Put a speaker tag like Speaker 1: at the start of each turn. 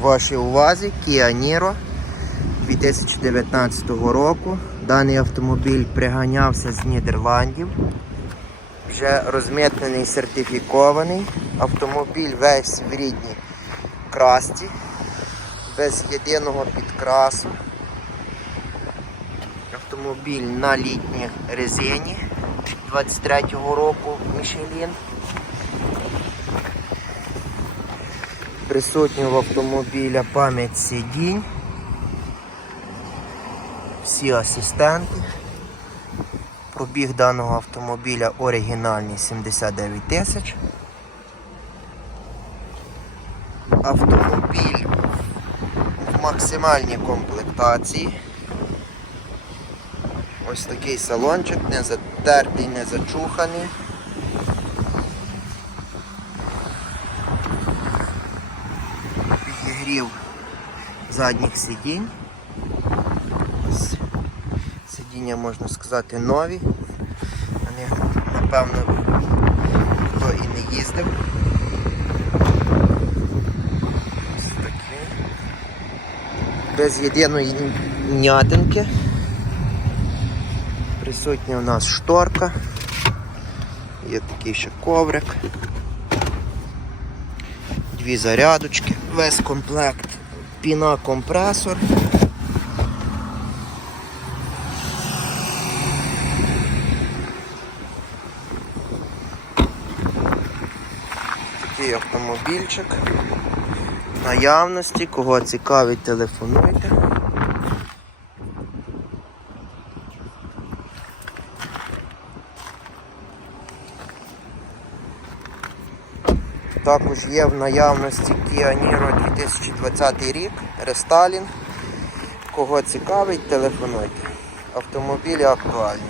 Speaker 1: Вашій увазі Kia Niro 2019 року. Даний автомобіль приганявся з Нідерландів. Вже розмитнений сертифікований. Автомобіль весь в рідній красті, без єдиного підкрасу. Автомобіль на літній резині 23-го року Michelin. Присутні в автомобіля пам'ять сидінь. Всі асистенти. Пробіг даного автомобіля оригінальний 79 тисяч. Автомобіль в максимальній комплектації. Ось такий салончик, не затертий, не зачуханий. Підігрів задніх сидінь. Ось сидіння, можна сказати, нові. Вони, напевно, хто і не їздив. Ось такі. Без єдиної м'ятинки. Присутня у нас шторка. Є такий ще коврик. Дві зарядочки, весь комплект, піна компресор. Такий автомобільчик. Наявності, кого цікавить, телефонуйте. Також є в наявності Kia Niro 2020 рік, рестайлінг. Кого цікавить, телефонуйте. Автомобілі актуальні.